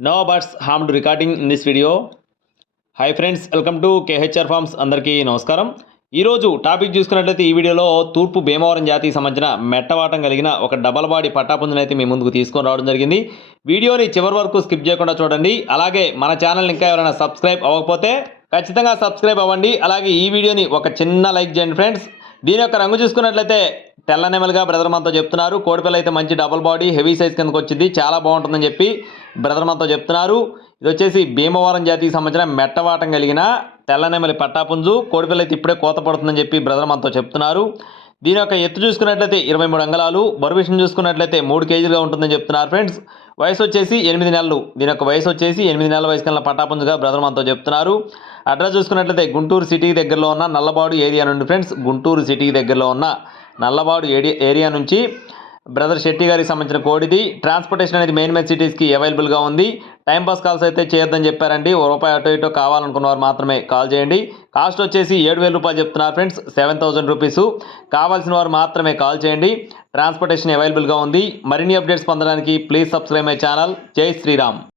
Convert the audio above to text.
No birds harmed recording in this video. Hi friends, welcome to KHR forms. అందరికీ నమస్కారం. ఈరోజు topic చూసుకున్నట్లయితే ఈ వీడియోలో తూర్పు భీమవరం జాతికి సంబంధించిన మెట్టవాటం కలిగిన ఒక డబల్ బాడీ పట్టాపుంజుని అయితే మీ ముందుకు తీసుకొని రావడం జరిగింది. వీడియోని చివరి వరకు స్కిప్ చేయకుండా చూడండి. అలాగే మన ఛానల్ని ఇంకా ఎవరైనా సబ్స్క్రైబ్ అవ్వకపోతే ఖచ్చితంగా సబ్స్క్రైబ్ అవ్వండి. అలాగే ఈ వీడియోని ఒక చిన్న లైక్ చేయండి ఫ్రెండ్స్. దీని యొక్క రంగు చూసుకున్నట్లయితే తెల్ల నెమలిగా బ్రదర్ మనతో చెప్తున్నారు. కోడిపిల్ల అయితే మంచి డబల్ బాడీ హెవీ సైజ్ కిందకు వచ్చింది, చాలా బాగుంటుందని చెప్పి బ్రదర్ మనతో చెప్తున్నారు. ఇది వచ్చేసి భీమవరం జాతికి సంబంధించిన మెట్టవాటం కలిగిన తెల్లనెమలి పట్టాపుంజు. కోడిపిల్ల అయితే ఇప్పుడే కోత పడుతుందని చెప్పి బ్రదర్ మనతో చెప్తున్నారు. దీని యొక్క ఎత్తు చూసుకున్నట్లయితే 23 అంగుళాలు, బరువు విషయం చూసుకున్నట్లయితే 3 కేజీలుగా ఉంటుందని చెప్తున్నారు ఫ్రెండ్స్. వయసు వచ్చేసి 8 నెలలు. దీని యొక్క వయసు వచ్చేసి 8 నెలల వయసు కలిగిన పట్టాపుంజుగా బ్రదర్ మనతో చెప్తున్నారు. అడ్రస్ చూసుకున్నట్లయితే గుంటూరు సిటీకి దగ్గరలో ఉన్న నల్లబాడు ఏరియా నుండి ఫ్రెండ్స్, గుంటూరు సిటీకి దగ్గరలో ఉన్న నల్లబాడు ఏరియా నుంచి బ్రదర్ శెట్టి గారికి సంబంధించిన కోడిది. ట్రాన్స్పోర్టేషన్ అనేది మెయిన్ సిటీస్కి అవైలబుల్గా ఉంది. టైంపాస్ కాల్స్ అయితే చేయొద్దని చెప్పారండి. రూపాయి అటు ఇటు కావాలనుకున్న వారు మాత్రమే కాల్ చేయండి. కాస్ట్ వచ్చేసి 7,000 రూపాయలు చెప్తున్నారు ఫ్రెండ్స్, 7,000 రూపీస్. కావాల్సిన వారు మాత్రమే కాల్ చేయండి. ట్రాన్స్పోర్టేషన్ అవైలబుల్గా ఉంది. మరిన్ని అప్డేట్స్ పొందడానికి ప్లీజ్ సబ్స్క్రైబ్ మై ఛానల్. జై శ్రీరామ్.